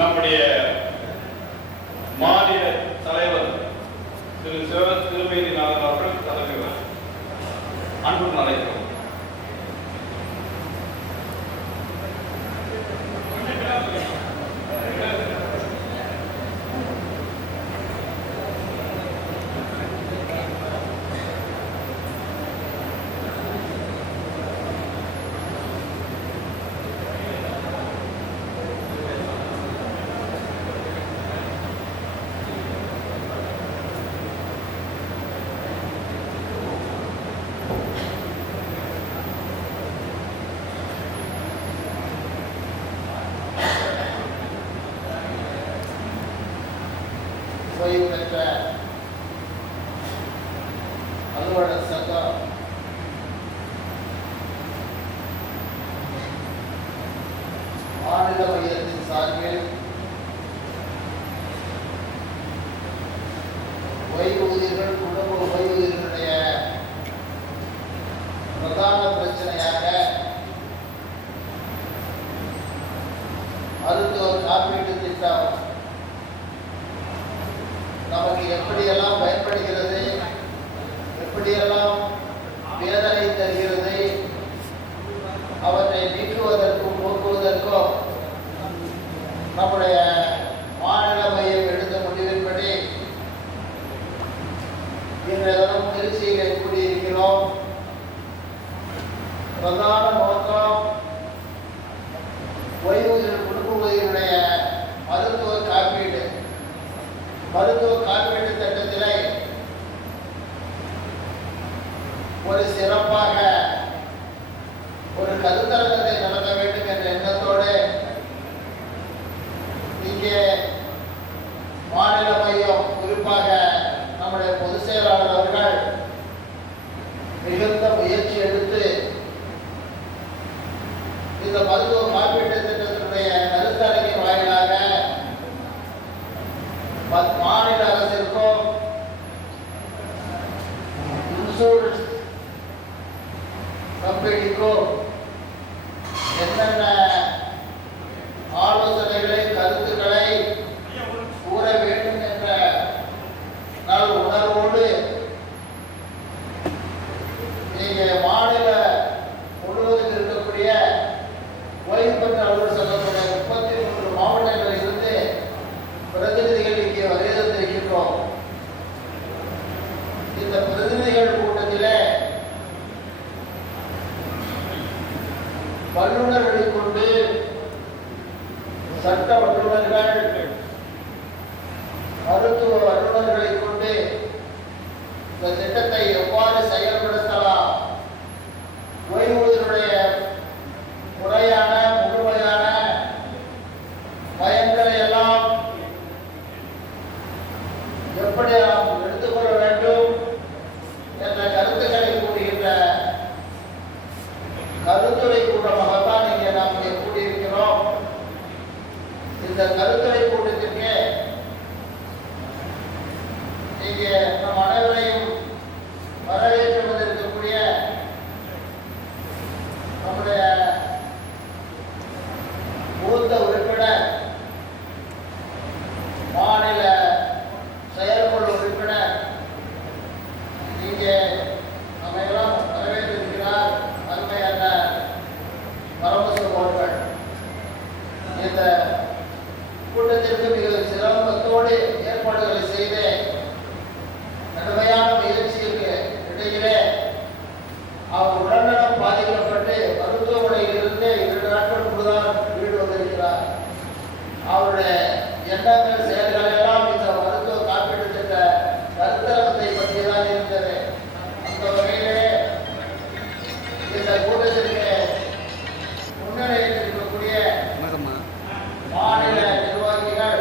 நம்முடைய மாநில தலைவர் திரு திருமேனிநாதன் அவர்கள் தலைவர் அன்புடன் அழைக்கிறோம். ஓய்வு பெற்ற அலுவலர் சங்கம் மாநில மையத்தின் சார்பில் ஓய்வூதியர்கள் குடும்ப ஓய்வூதியர்களுடைய பிரதான பிரச்சனையாக மருத்துவ காப்பீட்டு திட்டம் நமக்கு எப்படியெல்லாம் பயன்படுகிறது, எப்படியெல்லாம் வேதனை தருகிறது, அவற்றை நீக்குவதற்கும் போக்குவதற்கும் நம்முடைய மாநில மையம் எடுத்த முடிவின்படி இன்றைய தினம் திருச்சியிலே கூடியிருக்கிறோம். பிரதான நோக்கம் ஓய்வூதியர் குடும்ப ஓய்வுடைய மருத்துவ காப்பீடு. மருத்துவ காப்பீட்டு திட்டத்திலே ஒரு சிறப்பாக ஒரு கருத்தரங்கத்தை நடத்த வேண்டும் என்ற எண்ணத்தோடு இங்கே மாநில மையம் குறிப்பாக நம்முடைய பொதுச் செயலாளர் அவர்கள் மிகுந்த முயற்சி எடுத்து இந்த மருத்துவ காப்பீட்டு திட்டத்தினுடைய கருத்தரங்கின் வாயிலாக மாநில அரசிற்கும் இன்சூரன்ஸ் கம்பெனிக்கும் என்னென்ன ஆலோசனைகளை கருத்துக்களை கூற வேண்டும் என்ற நல் உணர்வோடு நீங்க மாநில முழுவதும் இருக்கக்கூடிய ஓய்வு பெற்ற அலுவலர் சங்கத்துடைய 33 மாவட்டங்களில் இருந்து பிரதிநிதிகள் இங்கே வருகிறோம். இந்த பிரதிநிதிகள் கூட்டத்திலே வல்லுநர்களை கொண்டு சட்ட வல்லுநர்கள், மருத்துவ வல்லுநர்களை கொண்டு இந்த திட்டத்தை எவ்வாறு செயல்படுத்தலாம், ஓய்வூதியருடைய முறையான முழுமையான பயன்களை எல்லாம் எப்படி நாம் எடுத்துக்கொள்ள வேண்டும் என்ற கருத்துக்களை கூறுகின்ற கருத்துரை கூட்டமாகத்தான் இங்கே நாம் இங்கே கூடியிருக்கிறோம். இந்த கருத்துரை கூட்டத்திற்கு இங்கே நம் அனைவரையும் வரவேற்று வந்திருக்கக்கூடிய நம்முடைய மூத்த உறுப்பினர், மாநில செயற்குழு உறுப்பினர் இங்கே நம்ம எல்லாம் வரவேற்றிருக்கிறார் அருமையான பரமசிவம் அவர்கள். இந்த கூட்டத்திற்கு மிக சிரமத்தோடு ஏற்பாடுகளை செய்து கடுமையான முயற்சிக்கு இடையிலே அவர் உடல்நலம் பாதிக்கப்பட்டு மருத்துவமனையில் இருந்து 2 நாட்கள் முழுதான் வீடு வந்திருக்கிறார். அவருடைய எண்ணங்கள் செயல்கள் எல்லாம் இந்த மருத்துவ காப்பீட்டு திட்ட கருத்தரங்கத்தை பற்றிதான் இருந்தது. அந்த வகையிலே இந்த கூட்டத்திற்கு முன்னிலையில் இருக்கக்கூடிய மாநில நிர்வாகிகள்,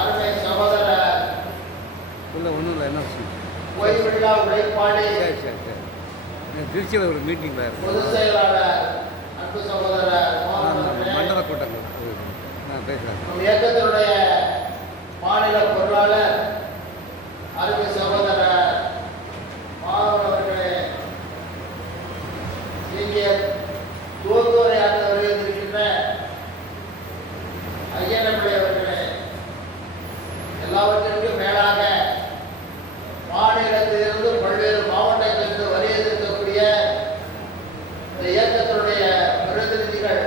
அருமை சகோதரர் ஓய்வில்லா உழைப்பாளி திருச்சியில் ஒரு மீட்டிங் பொதுச் செயலாளர் அன்பு சகோதரர் மண்டல கூட்டங்கள் நான் பேசுகிறேன். இயக்கத்தினுடைய மாநில பொருளாளர் அருமை சகோதரர் மாதவன் அவர்களே, இங்கே துவக்குவரையாக வருகின்ற ஐயனப்பிள்ளை அவர்களே, எல்லாவற்றிற்கும் மேலாக மாநிலத்திலிருந்து பல்வேறு மாவட்டங்களுக்கு வருகை இந்த இயக்கத்தினுடைய பிரதிநிதிகள்,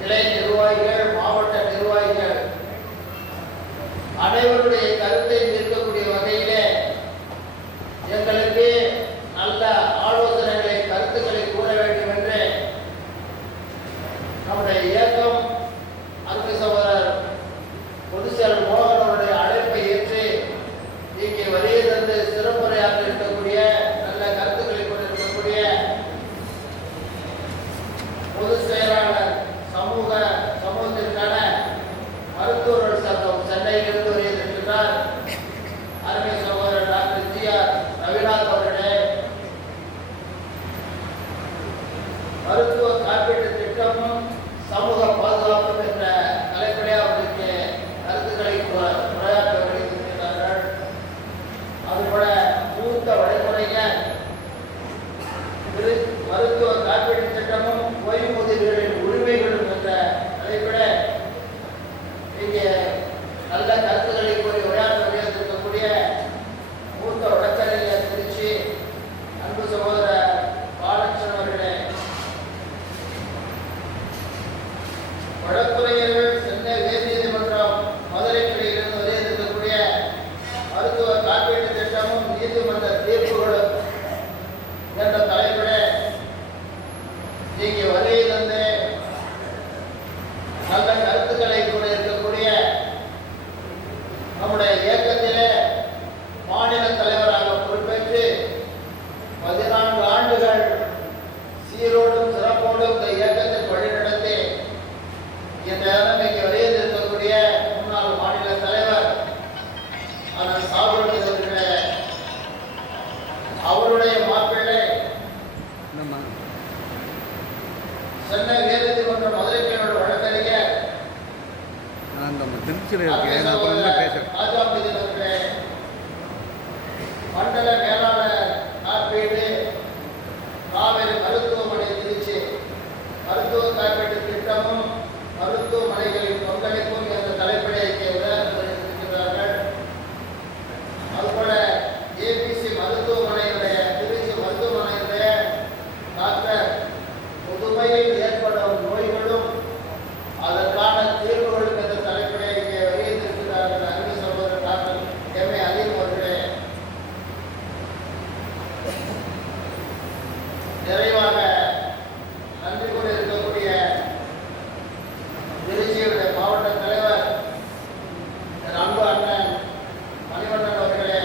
கிளை நிர்வாகிகள், மாவட்ட நிர்வாகிகள் அனைவருடைய கருத்தை நிற்கக்கூடிய வகையிலே எங்களுக்கு நல்ல ஆலோசனைகளை, கருத்துக்களை கூற வேண்டும் என்று நம்முடைய இயக்கம் அன்பு சகோதரர் பொதுச்செயலர் மோகன் அவருடைய அழைப்பை ஏற்று இங்கே வருகை தந்து சிறப்புரையாற்ற இருக்கக்கூடிய, நல்ல கருத்துக்களை கொண்டிருக்கக்கூடிய பொதுச் செயலாளர் சமூகத்திற்கான மருத்துவர்கள் சங்கம் சென்னையிலிருந்து வருகிறார் அருமை சகோதரர் டாக்டர் ஜி.ஆர். ரவிநாத் அவர்களே, மருத்துவ காப்பீட்டு திட்டமும் சமூக பாதுகாப்பும் என்ற தலைப்பிலே அவர்களுக்கு கருத்துக்களை உரையாற்ற வருகிறார்கள். அதுபோல மூத்த வழிமுறைஞர் மருத்துவ காப்பீட்டு திட்டமும் ஓய்வூதியர்களின் உரிமைகளும் என்ற தலைப்பிலே இங்கே நல்ல கருத்துக்களை கூறி உரையாற்ற வருகின்றக்கூடிய மூத்த வழக்கறிஞர் திருச்சி அன்பு சகோதரர் பாலகிருஷ்ணன் அவர்களே, வழக்குரைஞர்கள் சென்னை உயர் நீதிமன்றம் மதுரை கிளையிலிருந்து வருகின்றக்கூடிய மருத்துவ காப்பீட்டு திட்டமும் நீதிமன்ற தீர்ப்புகளும் என்ற தலைப்பிலே இங்கே வருகை தந்து நல்ல கருத்துக்களை கூட இருக்கக்கூடிய நம்முடைய இயக்கத்திலே மாநில தலைவராக பொறுப்பேற்று 14 ஆண்டுகள் சீரோடும் சிறப்போடும் இந்த இயக்கத்தை வழிநடத்தி இந்த நிலைமைக்கு வருகை இருக்கக்கூடிய முன்னாள் மாநில தலைவர் அண்ணன் சாகுபடி அவர்களே, அவருடைய மாப்பிள்ளை சென்னை உயர்நீதிமன்ற மதுரை கிளையோட வழக்கறிஞர் திருச்சியில் இருக்கேன், நான் அப்புறம் பேசுகிறேன். ராஜாபதி அவர்களே, மண்டல மேலாளர் காப்பீடு காவேரி மருத்துவமனை திருச்சி மருத்துவ காப்பீட்டு திட்டமும் மருத்துவமனைகளின் பங்களிப்பும் என்ற தலைப்பிலே உரையாற்றுகிறார்கள். அதுபோல ஏபிசி மருத்துவமனையுடைய திருச்சி மருத்துவமனையுடைய டாக்டர் புதுமையில் ஏற்படும் நோய்களும் அதற்கான தீர்வுகளும் என்ற தலைப்பிலே இங்கே வருகின்றிருக்கிறார்கள். அன்பு சகோதரர் டாக்டர் எம்.ஏ. அலீம் அவர்களே, நிறைவாக நன்றி கூற இருக்கக்கூடிய திருச்சியுடைய மாவட்ட தலைவர் அன்பு அண்ணன் மணிவண்ணன் அவர்களே,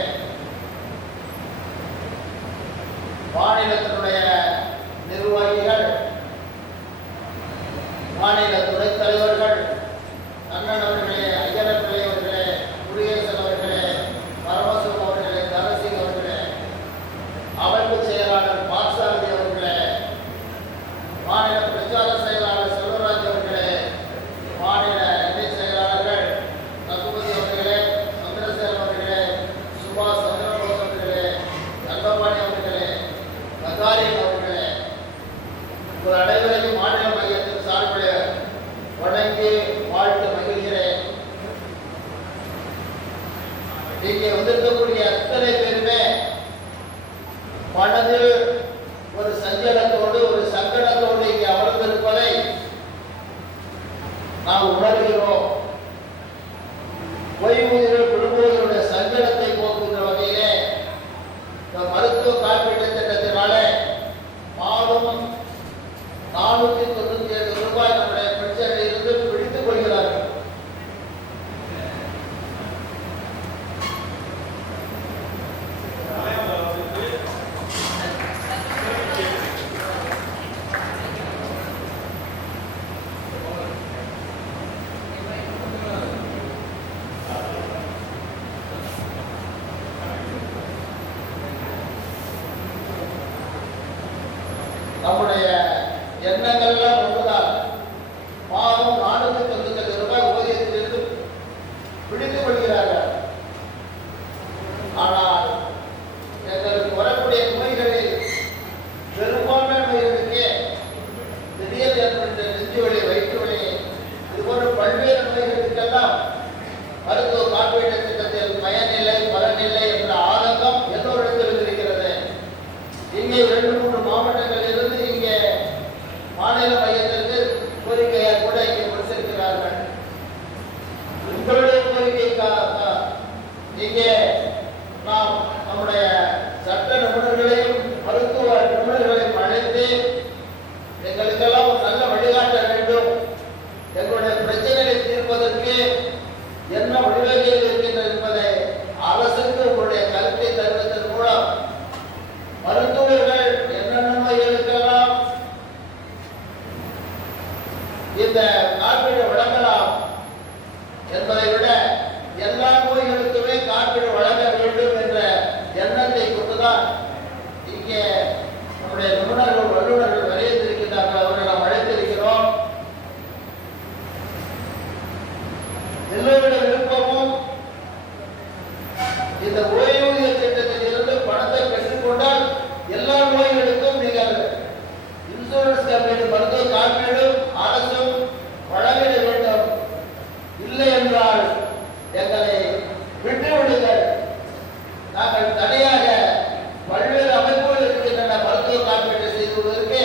மாநிலத்தினுடைய நிர்வாகிகள், மாநில துணைத் தலைவர்கள், அண்ணன் அவர்களே, ஐயனப்பிள்ளை அவர்களே, குடியரசன் அவர்களே, பரமசிவம் அவர்களே, தனசிங் அவர்களே, அமைப்பு செயலாளர் பார்சாரதி அவர்களே, மாநில பிரச்சார செயலாளர் செல்வராஜ் அவர்களே, மாநில இணை செயலாளர்கள் ரகுபதி அவர்களே, சந்திரசேகர் அவர்களே, சுபாஷ் சந்திரபோஸ் அவர்களே, தங்கபாணி அவர்களே, ககாரியன் அவர்களே, ஒரு அனைவரையும் மாநில மையத்தின் சார்பில் வணங்கி வாழ்த்து மகிழ்கிறேன். இங்கே வந்திருக்கக்கூடிய அத்தனை பேருமே மனதில் ஒரு சஞ்சலத்தோடு, ஒரு சங்கடத்தோடு இங்கே அமர்ந்திருப்பதை நாம் உணர்கிறோம். ஓய்வூதியர்கள் குடும்பங்களுடைய சஞ்சலத்தை போக்குகின்ற வகையிலே இந்த மருத்துவ காப்பீட்டு திட்டத்தினாலே மாதம் 497 ரூபாய் நம்முடைய பிரச்சனையில் இருந்து பிடித்துக் கொள்கிறார்கள். நம்முடைய எண்ணங்கள்லாம் ஒன்றுதான். மாதம் 497 ரூபாய் ஊதியத்திலிருந்து பிடித்துக் கொள்கிறார்கள். ஆனால் எங்களுக்கு வரக்கூடிய நோய்களில் பெரும்பான்மை நோய்களுக்கே திடீர் ஏற்பட்ட நெஞ்சு வலி, வயிற்று வலி, இதுபோன்ற பல்வேறு நோய்களுக்கு எல்லோருடைய விருப்பமும் இந்த ஓய்வூதிய திட்டத்தில் இருந்து பணத்தை பெற்றுக்கொண்டால் எல்லா நோய்களுக்கும் நீங்கள் இன்சூரன்ஸ் கம்பெனி மருத்துவ காப்பீடு அரசும் வழங்கிட வேண்டும். இல்லை என்றால் எங்களை விட்டுவிடுங்கள். நாங்கள் தனியாக பல்வேறு அமைப்புகள் இருக்கின்றன மருத்துவ காப்பீடு செய்துவதற்கு,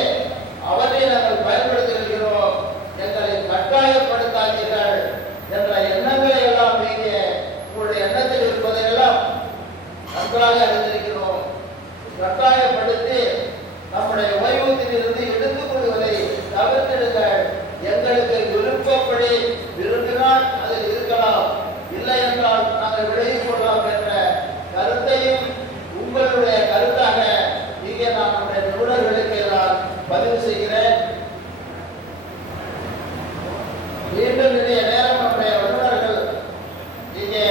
அவற்றை நாங்கள் பயன்படுத்துகிறோம். எங்களை கட்டாயப்படுத்தாதீர்கள் என்ற எண்ணங்களை எல்லாம் நீங்க உங்களுடைய எண்ணத்தில் இருப்பதையெல்லாம் நன்றாக அறிந்திருக்கிறோம். கட்டாயப்படுத்தி நம்முடைய ஓய்வூதியிலிருந்து எடுத்துக் கொள்வதை தவிர்த்திடுங்கள். எங்களுக்கு விருப்பப்படி விரும்பினால் அதில் இருக்கலாம், இல்லை என்றால் நாங்கள் விலகிக் கொள்ளலாம் என்ற கருத்தையும் உங்களுடைய கருத்தாக இங்கே நான் நம்முடைய நிபுணர்களுக்கு நான் பதிவு செய்கிறேன். மீண்டும் நிறைய நேரம் நம்முடைய வல்லுநர்கள் இங்கே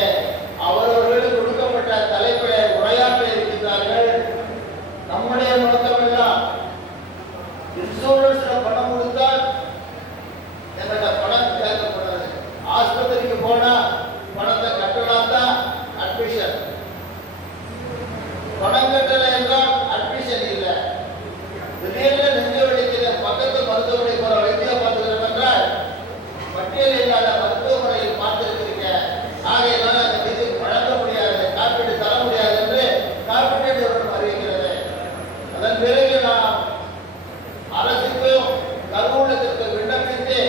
அவரவர்களுக்கு கொடுக்கப்பட்ட தலைப்பிலே உரையாற்ற இருக்கின்றார்கள். நம்முடைய நோக்கமெல்லாம் இன்சூரன்ஸ்ல பணம் கொடுத்தால் எங்கள்கிட்ட பணம் கேட்கக்கூடாது. ஆஸ்பத்திரிக்கு போனா பணத்தை கட்டலாம் தான் அட்மிஷன். பணம் கட்டல என்றால் அட்மிஷன் இல்லை. திடீர்னு நெஞ்சு வலிக்கிற பக்கத்து மருத்துவமனை போற வைத்தியம் பார்த்துக்கிறோம் என்றால் பட்டியல் இல்லாத மருத்துவமனையில் பார்த்திருக்கிறீங்க. ஆகையினால் அந்த விதி வழங்க முடியாது, காப்பீடு தர முடியாது என்று காப்பீட்டு நிறுவனம் அறிவிக்கிறது. அதன் பிறகு நாம் அரசுக்கும் கருவூலத்திற்கு விண்ணப்பித்து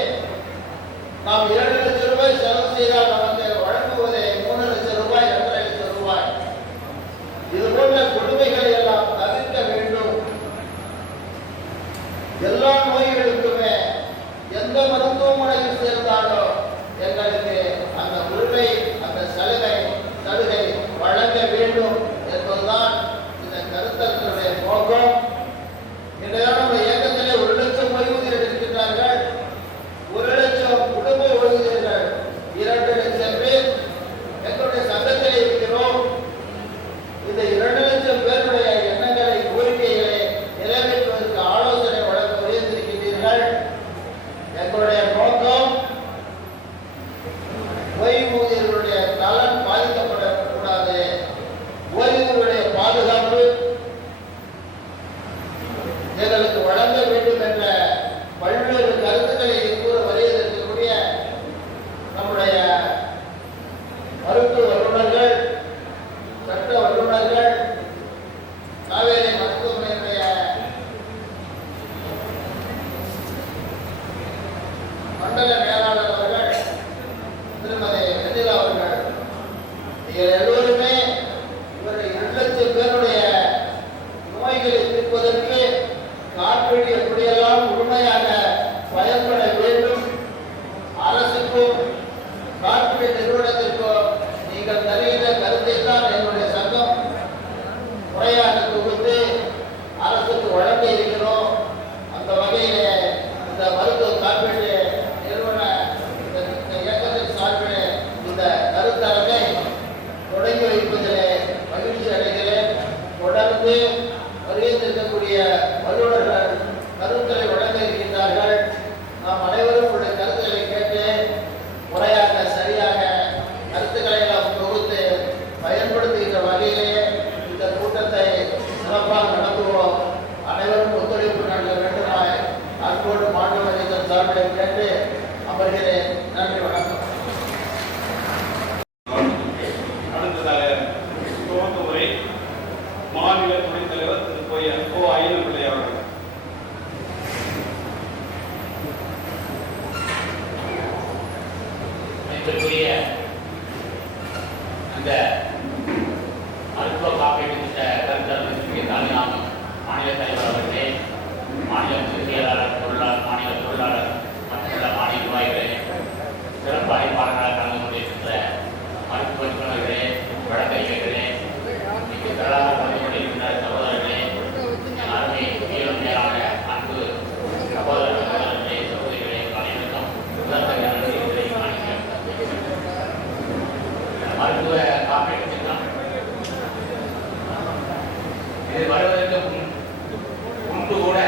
நாம் 7 லட்சம் ரூபாய் செலவு செய்தால் நமக்கு வழங்குவதே 3 லட்சம் ரூபாய் 2.5 லட்சம் ரூபாய். இது போன்ற கொடுமைகளை எல்லாம் தவிர்க்க வேண்டும். எல்லா நோய்களுக்குமே எந்த மருத்துவமனையில் சேர்ந்தாலும் எங்களுக்கு அந்த உரிமை, அந்த சலுகை வழங்க வேண்டும் என்பதுதான் இந்த கருத்தரங்களுடைய நோக்கம். இன்றைய நம்முடைய இயக்கத்திலே 1 லட்சம் ஓய்வூதியர்கள் இருக்கின்றார்கள். 1 லட்சம் குடும்ப ஓய்வூதியர்கள், 2 லட்சம் பேர் எங்களுடைய சங்கத்திலே இருக்கிறோம். இந்த 2 லட்சம் பேருடைய எண்ணங்களை, கோரிக்கைகளை நிறைவேற்றுவதற்கு ஆலோசனை வழங்க உயர்ந்திருக்கின்றீர்கள். எங்களுடைய நோக்கம் ஓய்வூதியர்களுடைய நலன் பாதிக்கப்படக்கூடாது, ஓய்வூதியருடைய பாதுகாப்பு எங்களுக்கு வழங்க வேண்டும் என்ற பல்வேறு கருத்துக்களை கூற வலியுறுத்தக்கூடிய நம்முடைய மருத்துவ வல்லுநர்கள், சட்ட வல்லுநர்கள், காவேரி மருத்துவமனையுடைய மண்டல மேலாளர் அவர்கள், திருமதி வெண்ணிலா அவர்கள், நீங்கள் எல்லோருமே இவர்கள் 2 லட்சம் பேருடைய நோய்களை தீர்ப்பதற்கு காப்பீடு எப்படியெல்லாம் முழுமையாக பயன்பட வேண்டும், அரசுக்கும் காப்பீடு நிறுவனத்திற்கும் நீங்கள் தருகின்ற கருத்தை தான் எங்களுடைய சங்கம் முறையாக தொகுத்து அரசுக்கு வழங்க இருக்கிறோம். அந்த வகையிலே இந்த மருத்துவ காப்பீடு நிறுவன இந்த இயக்கத்தின் சார்பில் இந்த கருத்தரங்கை தொடங்கி வைப்பதிலே மகிழ்ச்சி அடைகிறேன். தொடர்ந்து வருகின்றிருக்கக்கூடிய வல்லுநர்கள் கருத்துக்களை வழங்க இருக்கின்றார்கள். நாம் அனைவரும் உடைய கருத்துக்களை கேட்டு முறையாக சரியாக கருத்துக்களை எல்லாம் தொகுத்து பயன்படுத்துகின்ற வகையிலே இந்த கூட்டத்தை சிறப்பாக நடத்துவோம். அனைவரும் ஒத்துழைப்பு நல்க வேண்டுமாய் அன்போடு மாநில சார்பில் கேட்டு அமர்கிறேன். நன்றி, வணக்கம். அடுத்ததாக துவக்க உரை மாநில துணைத் தலைவர் திரு கோ. ஐயன்பிள்ளை அவர்கள். இதற்குரிய அந்த மருத்துவ காப்பீட்டு திட்ட கருத்தரங்கிற்கு தலைமையாக மாநில தலைவர் அவர்களே, மாநில செயலாளர், மாநில தொழிலாளர் மற்ற மாநில நிர்வாகிகளே, சிறப்பு அழைப்பாளர்களாக கலந்து கொண்டிருக்கின்ற மருத்துவ நிபுணர்களே, வழக்கறிஞர்களே, இங்கு திரளாக கலந்து கொண்டிருக்கின்ற சகோதரர்களே, அருமை மேலும் மேலான அன்பு சகோதரர்களே, சகோதரிகளே, அனைவருக்கும் உதவியாளர்களை காணிக்கிறேன். மருத்துவ காப்பீட்டு திட்டம் இது வருவதற்கு முன்பு கூட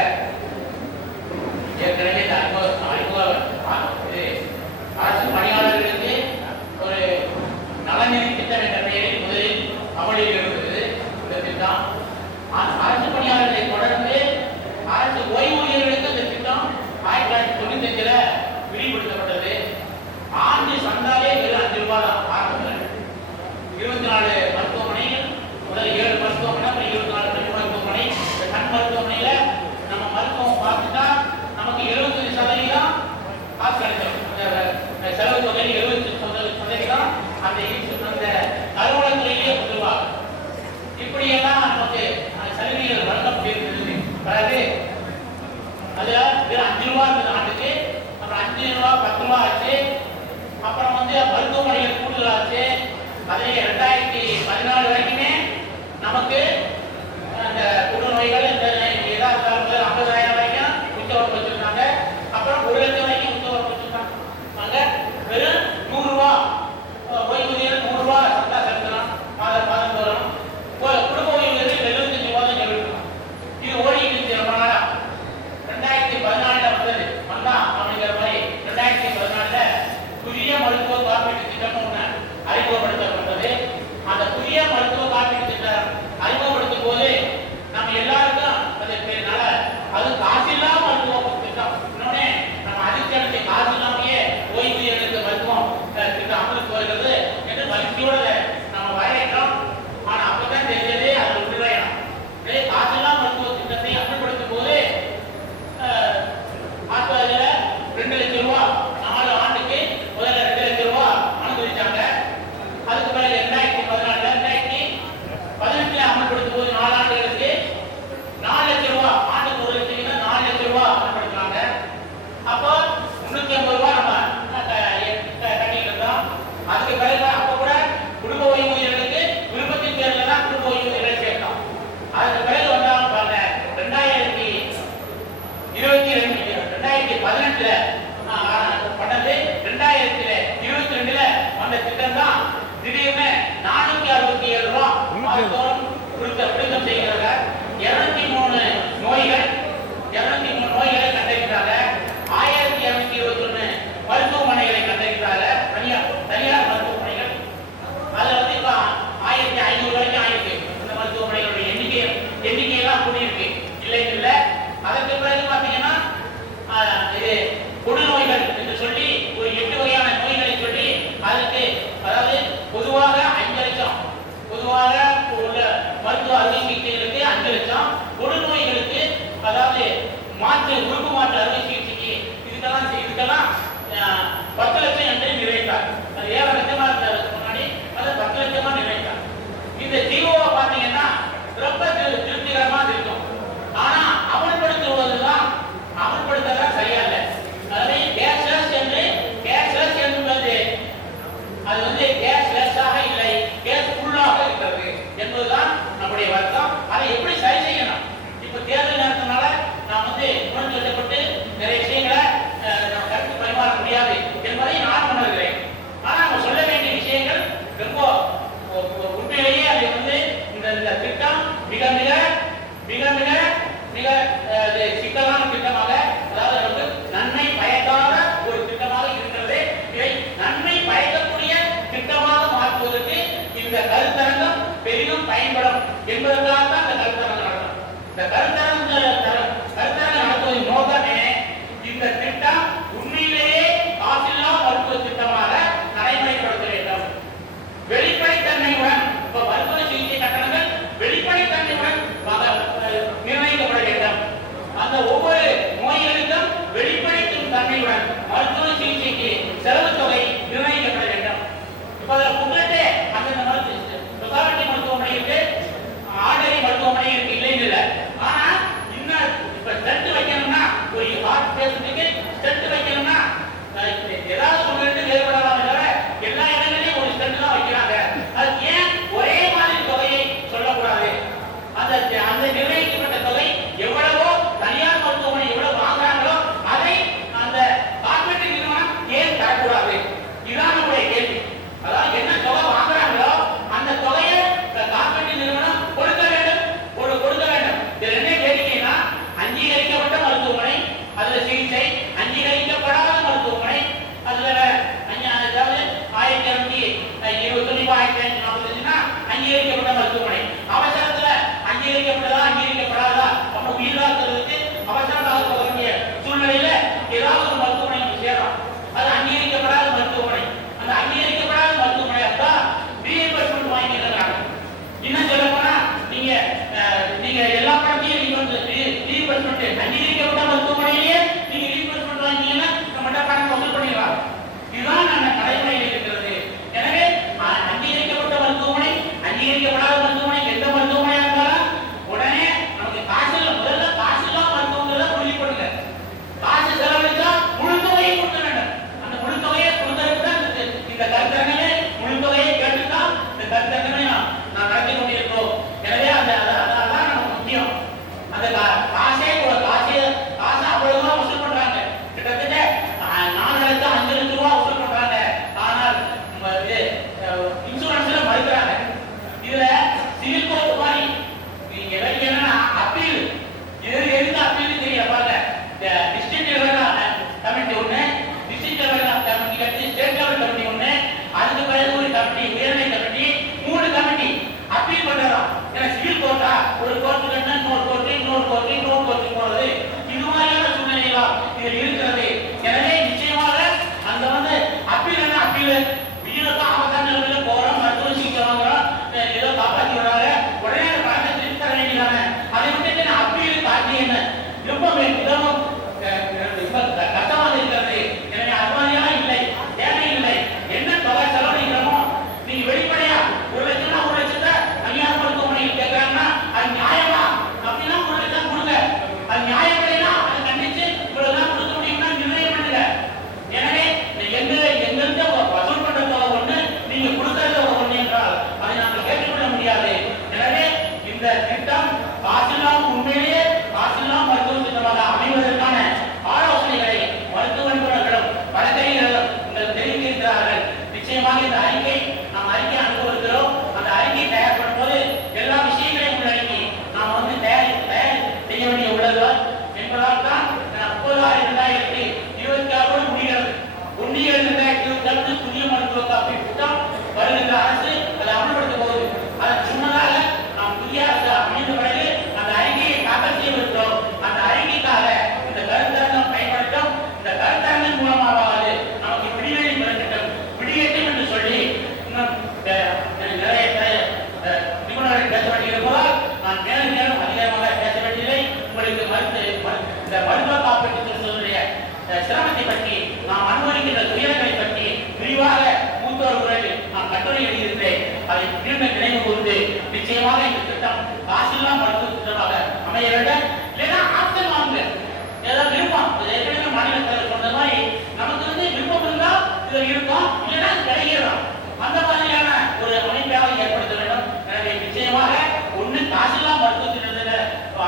இருக்கும், இல்லைன்னா அது விலகிடலாம். அந்த மாதிரியான ஒரு அமைப்பாக ஏற்படுத்த வேண்டும். எனவே நிச்சயமாக ஒண்ணு காசில்லா மருத்துவ திட்டத்தில்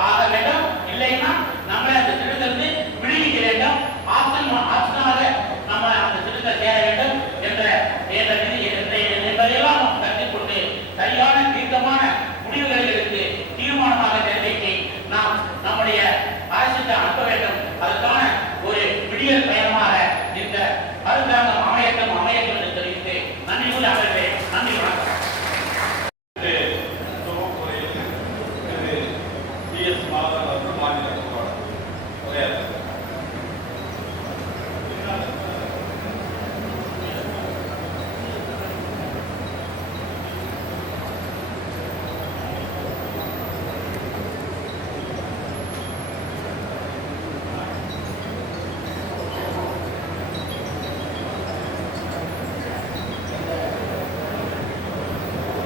ஆக வேண்டும், இல்லைன்னா நம்ம அந்த திட்டத்திலிருந்து விடுவிக்க வேண்டும். ஆப்ஷனாக நம்ம அந்த திட்டத்தை சேர வேண்டும் என்பதையெல்லாம் நாம் கருத்தில் கொண்டு சரியான தீர்க்கமான முடிவுகளை எடுத்து தீர்மானமாக நிறைவேற்றி நாம் நம்முடைய அரசுக்கு அனுப்ப வேண்டும். அதற்கான ஒரு விடியல் பயணமாக இந்த அரசாங்கம் அமையட்டும் என்று தெரிவித்து நன்றி கூறி அமர்வேன். நன்றி, வணக்கம்.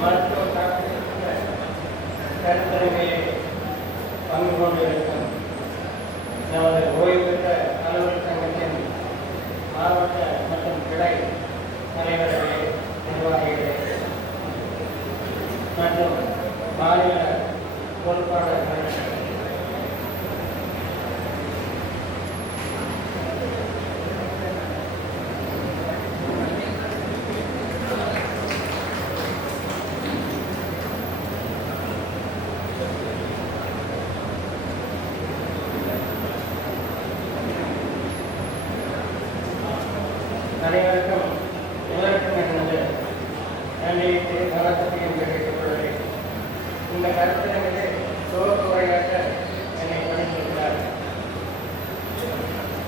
மருத்துவ கருத்தரங்கிலே பங்கு கொண்டிருக்கும் நமது ஓய்வு பெற்ற அலுவலர் சங்கத்தின் மாவட்ட மற்றும் கிளை தலைவர்களே, நிர்வாகிகளே மற்றும் மாநில பொறுப்பாளர்கள், அனைவருக்கும் முதலுக்கும் எனது நன்றியை வணக்கத்தையும் தெரிவித்துக் கொள்கிறேன். இந்த கருத்தரங்கிலே துவக்க உரையாற்ற என்னை பணித்திருக்கிறார்.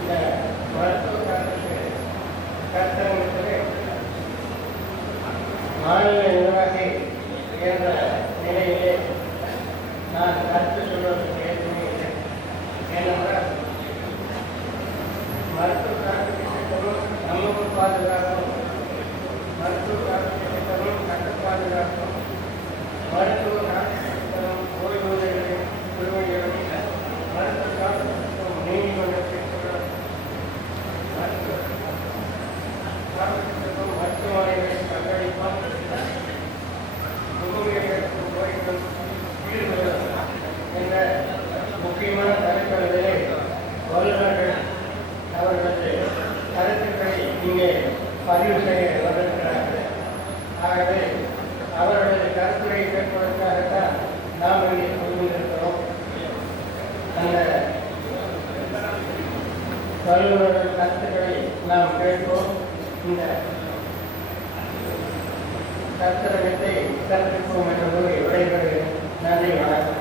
இந்த மருத்துவ கருத்தரங்கத்திலே மாநில நிர்வாகி என்ற நிலையிலே நான் கருத்து சொல்வதற்கு ஏற்றுக்கொள்ள ஏனென்றால் மருத்துவ காப்பீட்டு நமக்கு பாதுகாக்கும், மருத்துவ காப்பீட்டு திட்டமும் கட்ட பாதுகாக்கும், மருத்துவ காப்பீட்டு திட்டம் ஓய்வூதியர்களின் உரிமைகளையும், மருத்துவ காப்பீட்டு திட்டம் நீதிமன்றத்தில் மருத்துவ காப்பீட்டு திட்டம் மருத்துவமனைகளில் பங்களிப்பான், முகமைகளுக்கு நோய்கள் ஈடுபடுவது என்ற முக்கியமான தலைப்புகளிலே வல்லுநர்கள் அவர்களது கருத்துக்களை இங்கே பதிவு செய்ய வந்திருக்கிறார்கள். ஆகவே அவர்களது கருத்துரை கேட்பதற்காகத்தான் நாம் இங்கே கொண்டிருக்கிறோம். அந்த வல்லுநர்கள் கருத்துக்களை நாம் கேட்போம். இந்த கருத்தரங்கத்தை கற்பிப்போம் என்ற கூறி விடைபெறுகிறேன். நன்றி, வணக்கம்.